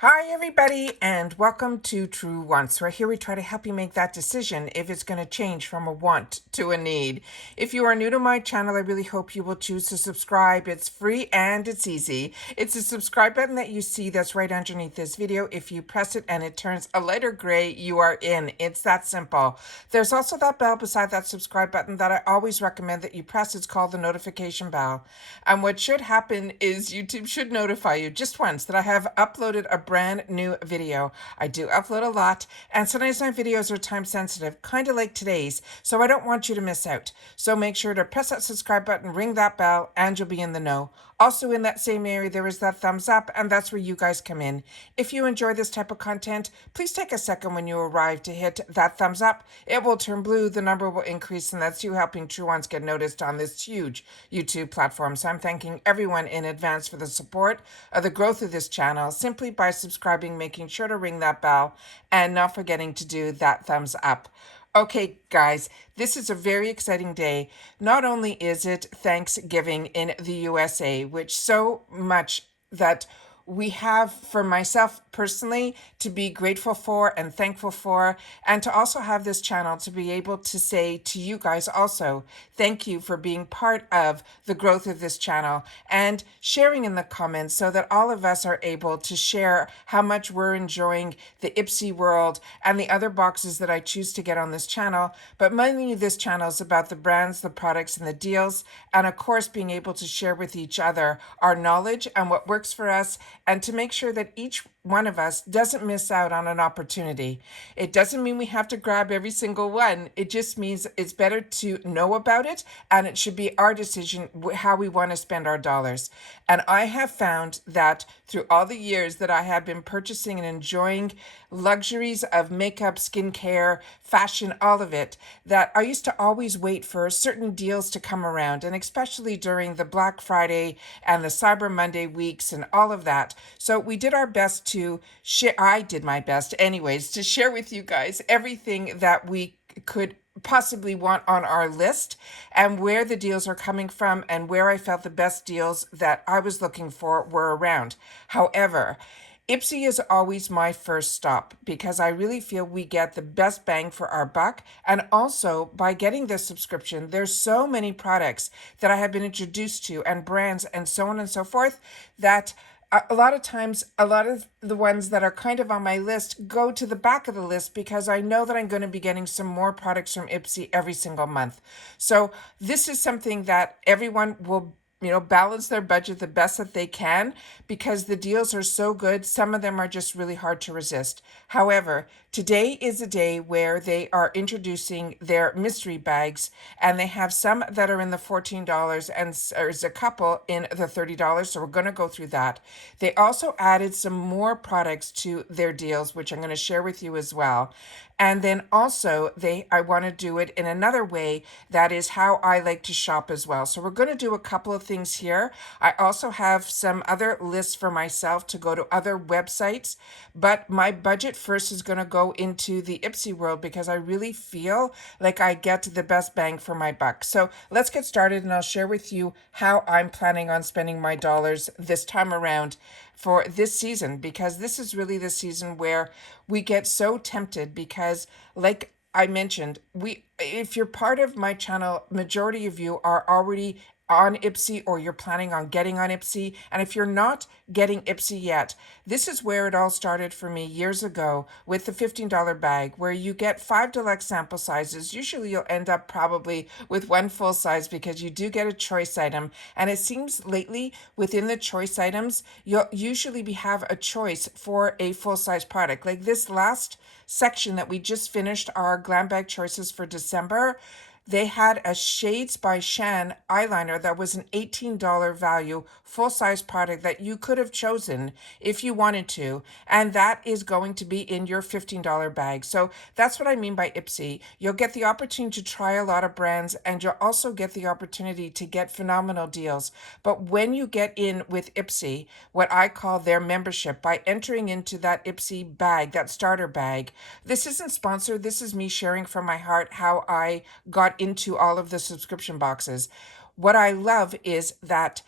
Hi, everybody, and welcome to True Wants, where here we try to help you make that decision if it's going to change from a want to a need. If you are new to my channel, I really hope you will choose to subscribe. It's free and it's easy. It's the subscribe button that you see that's right underneath this video. If you press it and it turns a lighter gray, you are in. It's that simple. There's also that bell beside that subscribe button that I always recommend that you press. It's called the notification bell. And what should happen is YouTube should notify you just once that I have uploaded a brand new video. I do upload a lot, and sometimes my videos are time sensitive, kind of like today's, so I don't want you to miss out. So make sure to press that subscribe button, ring that bell, and you'll be in the know. Also in that same area, there is that thumbs up, and that's where you guys come in. If you enjoy this type of content, please take a second when you arrive to hit that thumbs up. It will turn blue, the number will increase, and that's you helping True Ones get noticed on this huge YouTube platform. So I'm thanking everyone in advance for the support of the growth of this channel simply by subscribing, making sure to ring that bell, and not forgetting to do that thumbs up. Okay, guys, this is a very exciting day. Not only is it Thanksgiving in the USA, which so much that we have for myself personally to be grateful for and thankful for, and to also have this channel to be able to say to you guys also, thank you for being part of the growth of this channel and sharing in the comments so that all of us are able to share how much we're enjoying the IPSY world and the other boxes that I choose to get on this channel. But mainly this channel is about the brands, the products, and the deals, and of course being able to share with each other our knowledge and what works for us, and to make sure that each one of us doesn't miss out on an opportunity. It doesn't mean we have to grab every single one. It just means it's better to know about it, and it should be our decision how we want to spend our dollars. And I have found that through all the years that I have been purchasing and enjoying luxuries of makeup, skincare, fashion, all of it, that I used to always wait for certain deals to come around, and especially during the Black Friday and the Cyber Monday weeks and all of that. So we did our best to share, I did my best anyways, to share with you guys everything that we could possibly want on our list and where the deals are coming from and where I felt the best deals that I was looking for were around. However, IPSY is always my first stop because I really feel we get the best bang for our buck. And also by getting this subscription, there's so many products that I have been introduced to and brands and so on and so forth that a lot of times, a lot of the ones that are kind of on my list go to the back of the list because I know that I'm going to be getting some more products from IPSY every single month. So this is something that everyone will balance their budget the best that they can because the deals are so good. Some of them are just really hard to resist. However, today is a day where they are introducing their mystery bags, and they have some that are in the $14 and there's a couple in the $30. So we're going to go through that. They also added some more products to their deals, which I'm going to share with you as well. And then also I want to do it in another way. That is how I like to shop as well. So we're going to do a couple of things here. I also have some other lists for myself to go to other websites, but my budget first is going to go into the IPSY world because I really feel like I get the best bang for my buck. So let's get started, and I'll share with you how I'm planning on spending my dollars this time around for this season, because this is really the season where we get so tempted because, like I mentioned, if you're part of my channel, majority of you are already on IPSY or you're planning on getting on IPSY. And if you're not getting IPSY yet, this is where it all started for me years ago with the $15 bag, where you get 5 deluxe sample sizes. Usually you'll end up probably with one full size because you do get a choice item. And it seems lately within the choice items, you'll usually have a choice for a full size product. Like this last section that we just finished, our glam bag choices for December, they had a Shades by Shan eyeliner that was an $18 value full-size product that you could have chosen if you wanted to, and that is going to be in your $15 bag. So that's what I mean by IPSY. You'll get the opportunity to try a lot of brands, and you'll also get the opportunity to get phenomenal deals. But when you get in with IPSY, what I call their membership, by entering into that IPSY bag, that starter bag, this isn't sponsored. This is me sharing from my heart how I got into all of the subscription boxes. What I love is that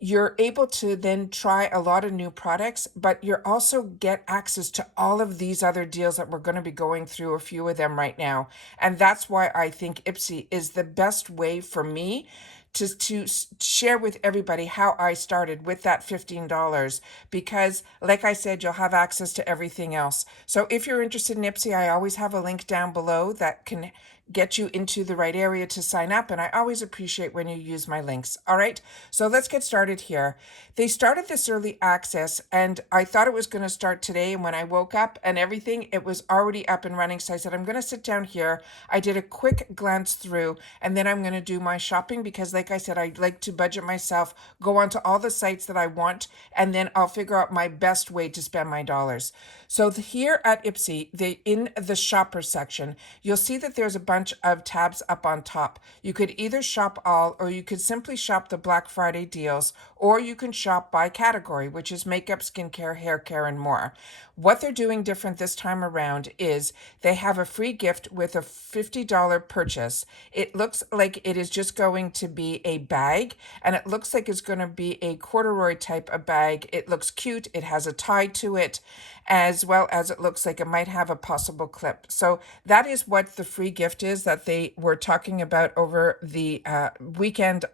you're able to then try a lot of new products, but you're also get access to all of these other deals that we're going to be going through a few of them right now. And that's why I think IPSY is the best way for me to share with everybody how I started with that $15, because like I said, you'll have access to everything else. So if you're interested in IPSY, I always have a link down below that can get you into the right area to sign up. And I always appreciate when you use my links. All right, so let's get started here. They started this early access and I thought it was going to start today. And when I woke up and everything, it was already up and running. So I said, I'm going to sit down here. I did a quick glance through and then I'm going to do my shopping because like I said, I like to budget myself, go onto all the sites that I want, and then I'll figure out my best way to spend my dollars. So here at IPSY, in the shopper section, you'll see that there's a bunch of tabs up on top. You could either shop all, or you could simply shop the Black Friday deals, or you can shop by category, which is makeup, skincare, hair care, and more. What they're doing different this time around is they have a free gift with a $50 purchase. It looks like it is just going to be a bag, and it looks like it's going to be a corduroy type of bag. It looks cute. It has a tie to it, as well as it looks like it might have a possible clip. So that is what the free gift is that they were talking about over the weekend,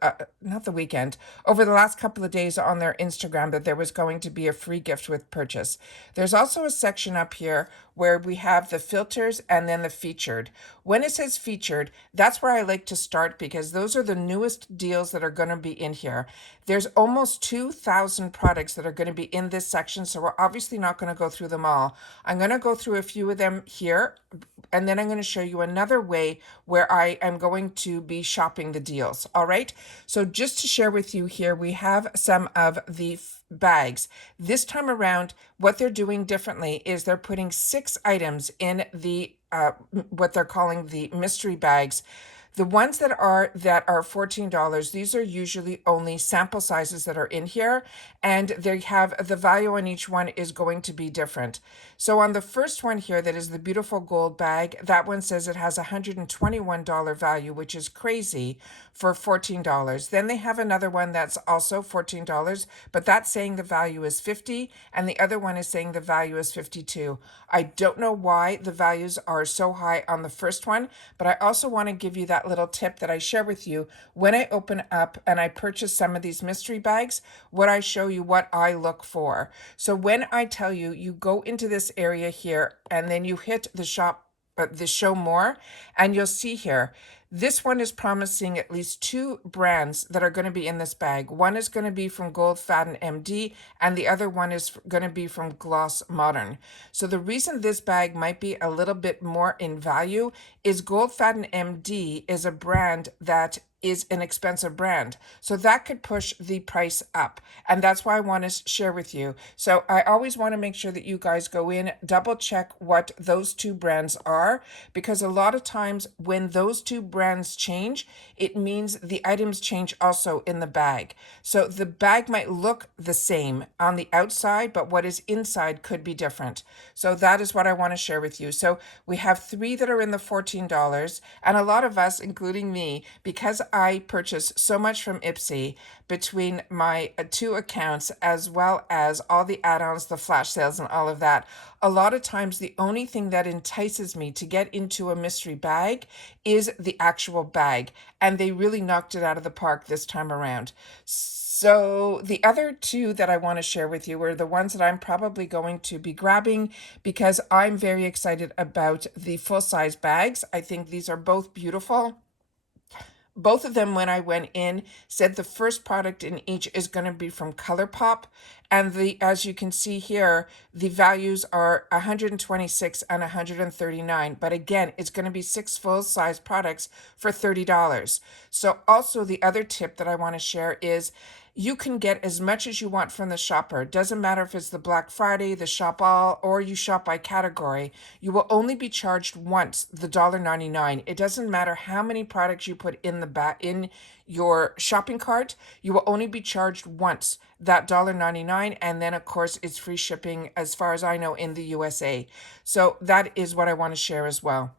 not the weekend, over the last couple of days on their Instagram, that there was going to be a free gift with purchase. There's also a section up here where we have the filters and then the featured. When it says featured, that's where I like to start because those are the newest deals that are going to be in here. There's almost 2,000 products that are going to be in this section, so we're obviously not going to go through them all. I'm going to go through a few of them here, and then I'm going to show you another way where I am going to be shopping the deals. All right, so just to share with you here, we have some of the bags. This time around, what they're doing differently is they're putting 6 items in the what they're calling the mystery bags. The ones that are $14, these are usually only sample sizes that are in here, and they have the value on each one is going to be different. So on the first one here, that is the beautiful gold bag, that one says it has $121 value, which is crazy for $14. Then they have another one that's also $14, but that's saying the value is $50, and the other one is saying the value is $52. I don't know why the values are so high on the first one, but I also want to give you that little tip that I share with you when I open up and I purchase some of these mystery bags, what I show you what I look for. So when I tell you, you go into this area here and then you hit the show more, and you'll see here, this one is promising at least 2 brands that are going to be in this bag. One is going to be from Gold Faden MD, and the other one is going to be from Gloss Modern. So the reason this bag might be a little bit more in value is Gold Faden MD is a brand that is an expensive brand. So that could push the price up. And that's why I want to share with you. So I always want to make sure that you guys go in, double check what those 2 brands are, because a lot of times when those 2 brands change, it means the items change also in the bag. So the bag might look the same on the outside, but what is inside could be different. So that is what I want to share with you. So we have 3 that are in the $14, and a lot of us, including me, because I purchase so much from IPSY between my 2 accounts, as well as all the add-ons, the flash sales, and all of that. A lot of times, the only thing that entices me to get into a mystery bag is the actual bag, and they really knocked it out of the park this time around. So the other 2 that I want to share with you are the ones that I'm probably going to be grabbing because I'm very excited about the full-size bags. I think these are both beautiful. Both of them, when I went in, said the first product in each is going to be from ColourPop. And as you can see here, the values are 126 and 139. But again, it's going to be 6 full-size products for $30. So also the other tip that I want to share is you can get as much as you want from the shopper. It doesn't matter if it's the Black Friday, the shop all, or you shop by category. You will only be charged once the $1.99. It doesn't matter how many products you put in in your shopping cart. You will only be charged once that $1.99, and then of course it's free shipping as far as I know in the USA. So that is what I want to share as well.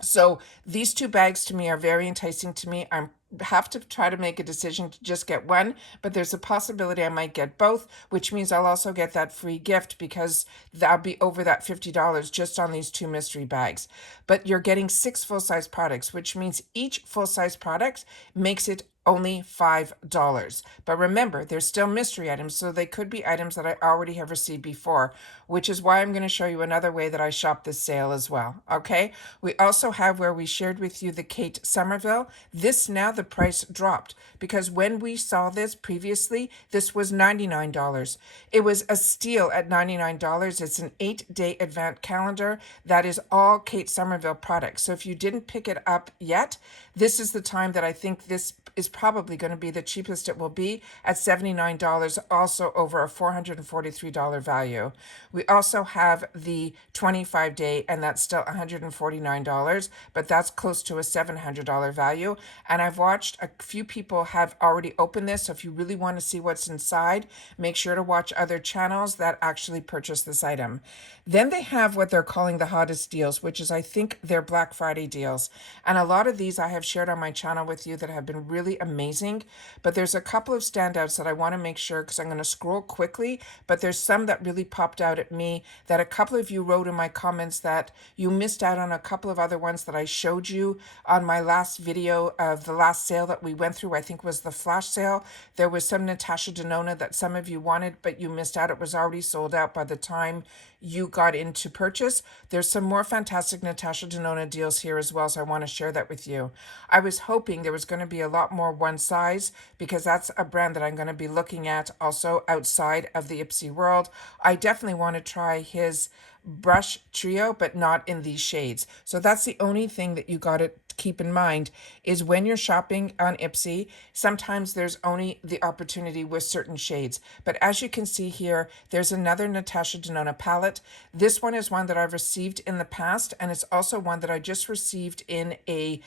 So these 2 bags to me are very enticing to me. I'm have to try to make a decision to just get one, but there's a possibility I might get both, which means I'll also get that free gift because that'll be over that $50 just on these two mystery bags. But you're getting 6 full-size products, which means each full-size product makes it only $5. But remember, they're still mystery items, so they could be items that I already have received before, which is why I'm going to show you another way that I shop this sale as well. Okay, we also have where we shared with you the Kate Somerville. This now the price dropped because when we saw this previously, this was $99. It was a steal at $99. It's an 8-day advent calendar that is all Kate Somerville products. So if you didn't pick it up yet, this is the time that I think this is probably going to be the cheapest it will be at $79, also over a $443 value. We also have the 25-day, and that's still $149, but that's close to a $700 value. And I've watched a few people have already opened this, so if you really want to see what's inside, make sure to watch other channels that actually purchase this item. Then they have what they're calling the hottest deals, which is I think their Black Friday deals. And a lot of these I have shared on my channel with you that have been really amazing, but there's a couple of standouts that I want to make sure, because I'm going to scroll quickly, but there's some that really popped out at me that a couple of you wrote in my comments that you missed out on a couple of other ones that I showed you on my last video of the last sale that we went through. I think was the flash sale. There was some Natasha Denona that some of you wanted, but you missed out. It was already sold out by the time you got into purchase. There's some more fantastic Natasha Denona deals here as well, so I want to share that with you. I was hoping there was going to be a lot more one size because that's a brand that I'm going to be looking at also outside of the IPSY world. I definitely want to try his brush trio, but not in these shades. So that's the only thing that you got to keep in mind is when you're shopping on IPSY, sometimes there's only the opportunity with certain shades. But as you can see here, there's another Natasha Denona palette. This one is one that I've received in the past, and it's also one that I just received in a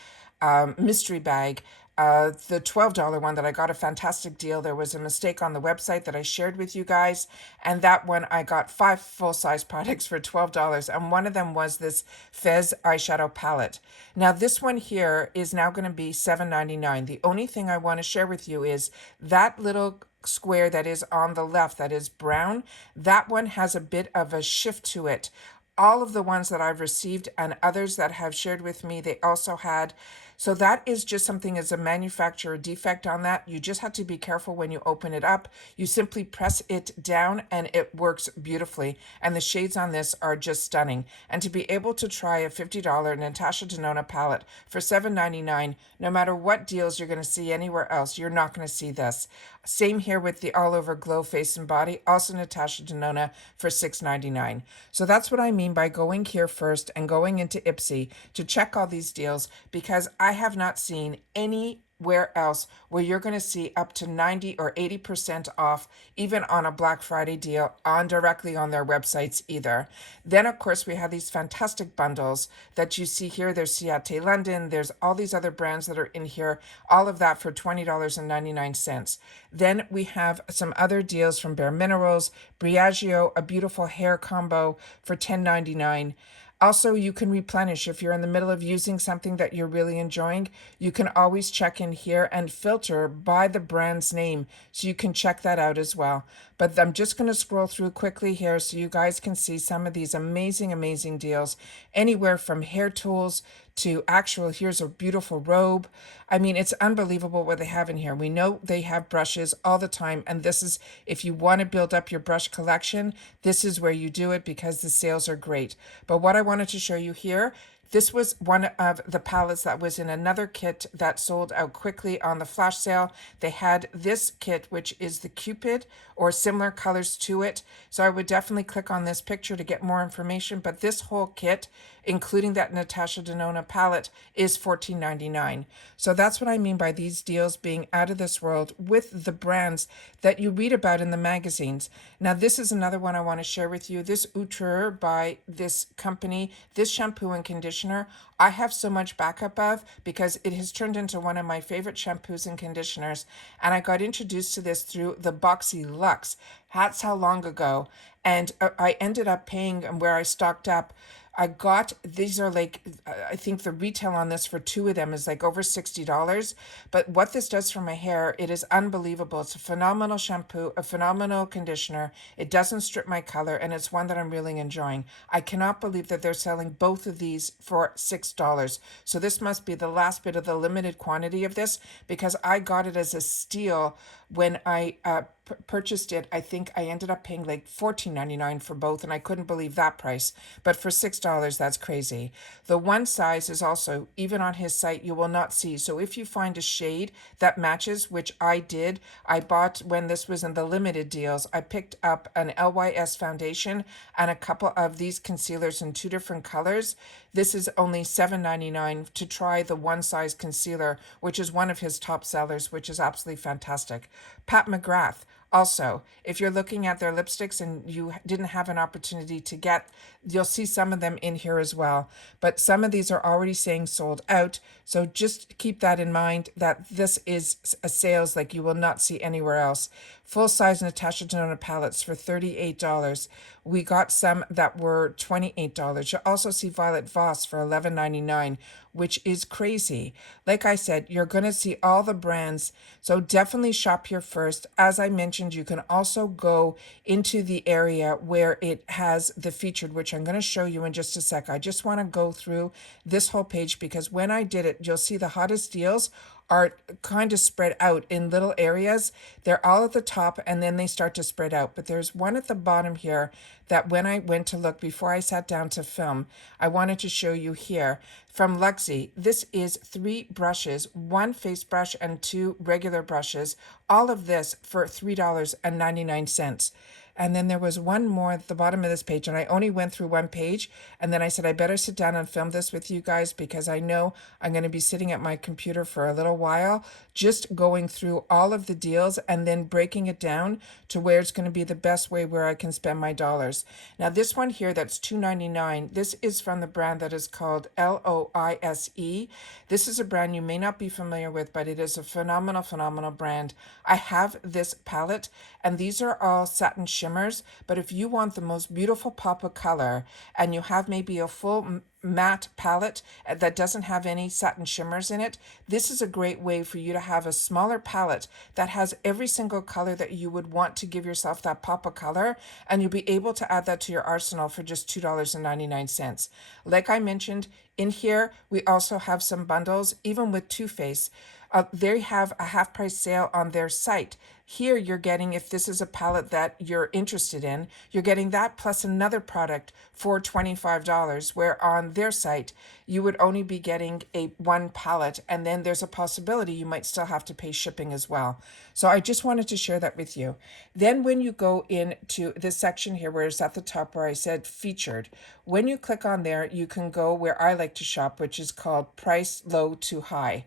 mystery bag. The $12 one that I got a fantastic deal. There was a mistake on the website that I shared with you guys, and that one I got 5 full-size products for $12, and one of them was this Fez eyeshadow palette. Now this one here is now going to be $7.99. The only thing I want to share with you is that little square that is on the left that is brown, that one has a bit of a shift to it. All of the ones that I've received and others that have shared with me, they also had. So that is just something as a manufacturer defect on that. You just have to be careful when you open it up. You simply press it down and it works beautifully. And the shades on this are just stunning. And to be able to try a $50 Natasha Denona palette for $7.99, no matter what deals you're going to see anywhere else, you're not going to see this. Same here with the All Over Glow Face and Body, also Natasha Denona for $6.99. So that's what I mean by going here first and going into IPSY to check all these deals, because I have not seen anywhere else where you're going to see up to 90 or 80% off, even on a Black Friday deal directly on their websites either. Then, of course, we have these fantastic bundles that you see here. There's Ciate London. There's all these other brands that are in here, all of that for $20.99. Then we have some other deals from Bare Minerals, Briagio, a beautiful hair combo for $10.99. Also, you can replenish if you're in the middle of using something that you're really enjoying. You can always check in here and filter by the brand's name, so you can check that out as well. But I'm just going to scroll through quickly here so you guys can see some of these amazing, amazing deals. Anywhere from hair tools to actual, here's a beautiful robe. I mean, it's unbelievable what they have in here. We know they have brushes all the time, and this is, if you want to build up your brush collection, this is where you do it because the sales are great. But what I wanted to show you here, this was one of the palettes that was in another kit that sold out quickly on the flash sale. They had this kit, which is the Cupid or similar colors to it. So I would definitely click on this picture to get more information. But this whole kit, including that Natasha Denona palette, is $14.99. So that's what I mean by these deals being out of this world with the brands that you read about in the magazines. Now, this is another one I want to share with you. This Outre by this company, this shampoo and conditioner, I have so much backup of because it has turned into one of my favorite shampoos and conditioners. And I got introduced to this through the Boxy Luxe. That's how long ago. And I ended up paying where I stocked up I got, these are like, I think the retail on this for two of them is like over $60. But what this does for my hair, it is unbelievable. It's a phenomenal shampoo, a phenomenal conditioner. It doesn't strip my color, and it's one that I'm really enjoying. I cannot believe that they're selling both of these for $6. So this must be the last bit of the limited quantity of this, because I got it as a steal when I purchased it. I think I ended up paying like $14.99 for both, and I couldn't believe that price. But for $6, that's crazy. The one size is also, even on his site, you will not see. So if you find a shade that matches, which I did, I bought when this was in the limited deals, I picked up an LYS foundation and a couple of these concealers in two different colors. This is only $7.99 to try the one size concealer, which is one of his top sellers, which is absolutely fantastic. Pat McGrath, also, if you're looking at their lipsticks and you didn't have an opportunity to get, you'll see some of them in here as well. But some of these are already saying sold out. So just keep that in mind, that this is a sales like you will not see anywhere else. Full size Natasha Denona palettes for $38. We got some that were $28. You'll also see Violet Voss for $11.99, which is crazy. Like I said, you're going to see all the brands. So definitely shop here first. As I mentioned, you can also go into the area where it has the featured, which I'm going to show you in just a sec. I just want to go through this whole page because when I did it, you'll see the hottest deals are kind of spread out in little areas. They're all at the top and then they start to spread out. But there's one at the bottom here that when I went to look before I sat down to film, I wanted to show you here. From Luxie, this is 3 brushes, 1 face brush and 2 regular brushes. All of this for $3.99. And then there was one more at the bottom of this page, and I only went through one page. And then I said, I better sit down and film this with you guys because I know I'm going to be sitting at my computer for a little while, just going through all of the deals and then breaking it down to where it's going to be the best way where I can spend my dollars. Now, this one here that's $2.99, this is from the brand that is called LOISE. This is a brand you may not be familiar with, but it is a phenomenal, phenomenal brand. I have this palette, and these are all satin shimmers, but if you want the most beautiful pop of color and you have maybe a full matte palette that doesn't have any satin shimmers in it, this is a great way for you to have a smaller palette that has every single color that you would want to give yourself that pop of color, and you'll be able to add that to your arsenal for just $2.99. Like I mentioned, in here we also have some bundles, even with Too Faced. They have a half price sale on their site. Here you're getting, if this is a palette that you're interested in, you're getting that plus another product for $25, where on their site you would only be getting one palette, and then there's a possibility you might still have to pay shipping as well. So I just wanted to share that with you. Then when you go into this section here where it's at the top where I said featured, when you click on there, you can go where I like to shop, which is called price low to high.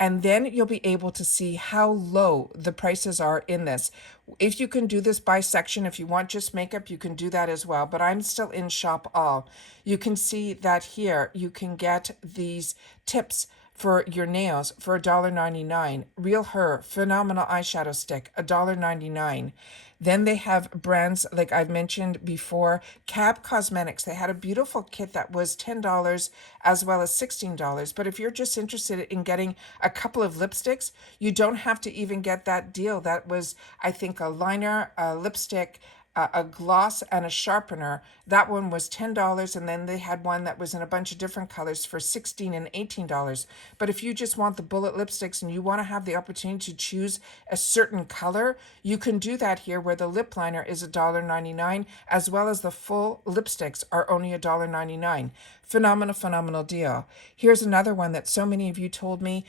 And then you'll be able to see how low the prices are in this. If you can do this by section, if you want just makeup, you can do that as well. But I'm still in shop all. You can see that here you can get these tips for your nails for $1.99. Real Her Phenomenal Eyeshadow Stick, $1.99. Then they have brands like I've mentioned before, Cab Cosmetics. They had a beautiful kit that was $10 as well as $16. But if you're just interested in getting a couple of lipsticks, you don't have to even get that deal. That was, I think, a liner, a lipstick, a gloss, and a sharpener. That one was $10, and then they had one that was in a bunch of different colors for $16 and $18. But if you just want the bullet lipsticks and you want to have the opportunity to choose a certain color, you can do that here, where the lip liner is $1.99, as well as the full lipsticks are only $1.99. Phenomenal, phenomenal deal. Here's another one that so many of you told me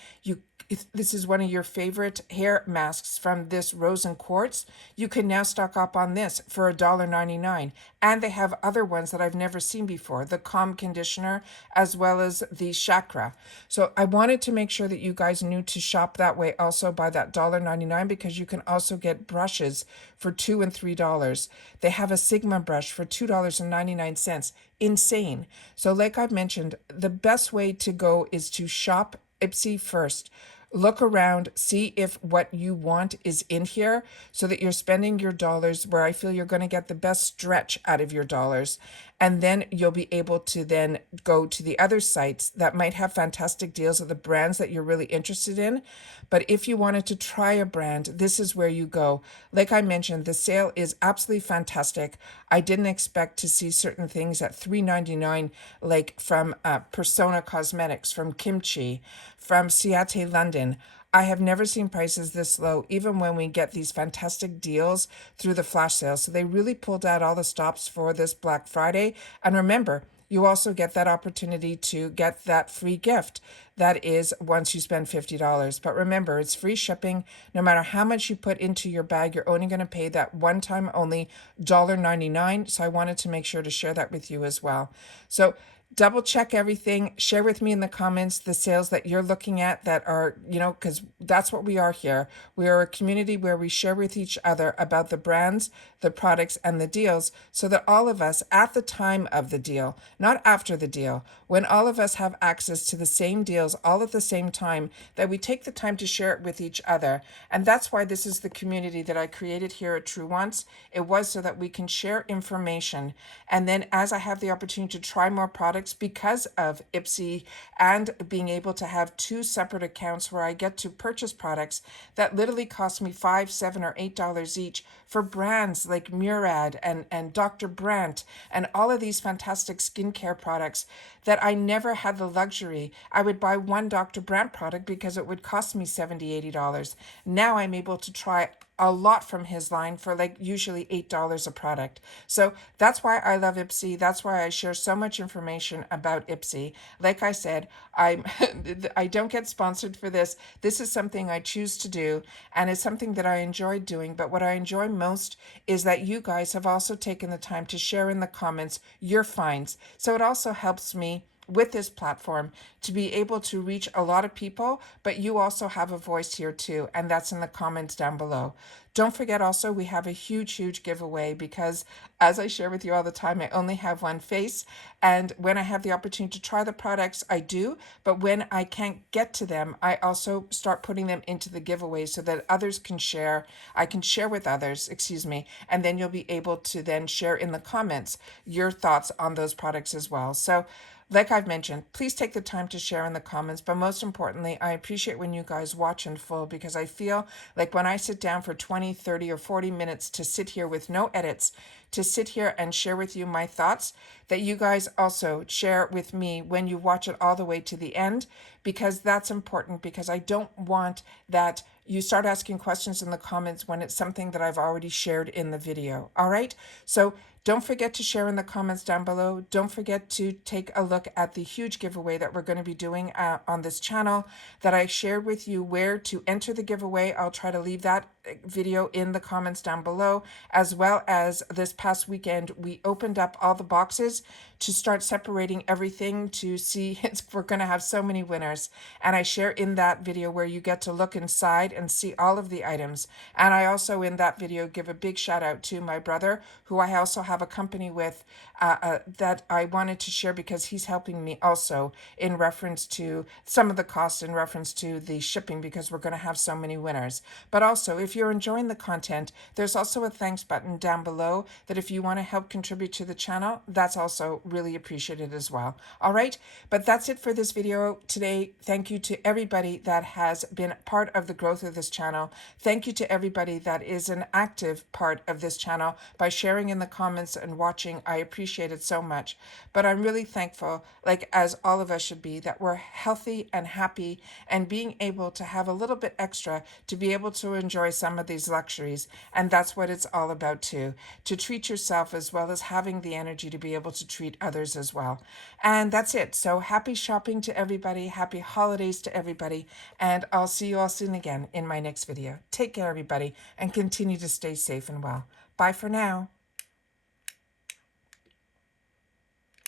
this is one of your favorite hair masks from this Rose and Quartz. You can now stock up on this for $1.99. And they have other ones that I've never seen before, the Calm Conditioner as well as the Chakra. So I wanted to make sure that you guys knew to shop that way also by that $1.99, because you can also get brushes for $2 and $3. They have a Sigma brush for $2.99. Insane. So like I've mentioned, the best way to go is to shop IPSY first. Look around, see if what you want is in here so that you're spending your dollars where I feel you're going to get the best stretch out of your dollars. And then you'll be able to then go to the other sites that might have fantastic deals of the brands that you're really interested in. But if you wanted to try a brand, this is where you go. Like I mentioned, the sale is absolutely fantastic. I didn't expect to see certain things at $3.99, like from Persona Cosmetics, from Kimchi, from Ciate London. I have never seen prices this low, even when we get these fantastic deals through the flash sale. So they really pulled out all the stops for this Black Friday. And remember, you also get that opportunity to get that free gift. That is once you spend $50. But remember, it's free shipping. No matter how much you put into your bag, you're only going to pay that one time only $1.99. So I wanted to make sure to share that with you as well. So double check everything. Share with me in the comments the sales that you're looking at that are, because that's what we are here. We are a community where we share with each other about the brands, the products, and the deals so that all of us at the time of the deal, not after the deal, when all of us have access to the same deals all at the same time, that we take the time to share it with each other. And that's why this is the community that I created here at True Wants. It was so that we can share information. And then as I have the opportunity to try more products, because of IPSY and being able to have two separate accounts where I get to purchase products that literally cost me $5, $7, or $8 each for brands like Murad and Dr. Brandt and all of these fantastic skincare products that I never had the luxury. I would buy one Dr. Brandt product because it would cost me $70, $80. Now I'm able to try a lot from his line for like usually $8 a product. So that's why I love IPSY. That's why I share so much information about IPSY. Like I said, I don't get sponsored for this. This is something I choose to do, and it's something that I enjoy doing. But what I enjoy most is that you guys have also taken the time to share in the comments your finds. So it also helps me with this platform to be able to reach a lot of people, but you also have a voice here too, and that's in the comments down below. Don't forget also, we have a huge giveaway because, as I share with you all the time, I only have one face, and when I have the opportunity to try the products, I do, but when I can't get to them, I also start putting them into the giveaway so that others can share. I can share with others, excuse me, and then you'll be able to then share in the comments your thoughts on those products as well. So like I've mentioned, please take the time to share in the comments, but most importantly, I appreciate when you guys watch in full because I feel like when I sit down for 20, 30, or 40 minutes to sit here with no edits, to sit here and share with you my thoughts, that you guys also share with me when you watch it all the way to the end, because that's important, because I don't want that you start asking questions in the comments when it's something that I've already shared in the video. All right? So don't forget to share in the comments down below. Don't forget to take a look at the huge giveaway that we're going to be doing on this channel that I shared with you where to enter the giveaway. I'll try to leave that video in the comments down below, as well as this past weekend, we opened up all the boxes to start separating everything to see we're going to have so many winners. And I share in that video where you get to look inside and see all of the items. And I also in that video give a big shout out to my brother, who I also have a company with that I wanted to share because he's helping me also in reference to some of the costs in reference to the shipping, because we're going to have so many winners. But also, if you're enjoying the content, there's also a thanks button down below that if you want to help contribute to the channel, that's also really appreciated as well. All right, but that's it for this video today. Thank you to everybody that has been part of the growth of this channel. Thank you to everybody that is an active part of this channel by sharing in the comments and watching. I appreciate it so much. But I'm really thankful, like as all of us should be, that we're healthy and happy and being able to have a little bit extra to be able to enjoy some of these luxuries. And that's what it's all about too, to treat yourself as well as having the energy to be able to treat others as well. And that's it. So happy shopping to everybody. Happy holidays to everybody. And I'll see you all soon again in my next video. Take care, everybody, and continue to stay safe and well. Bye for now.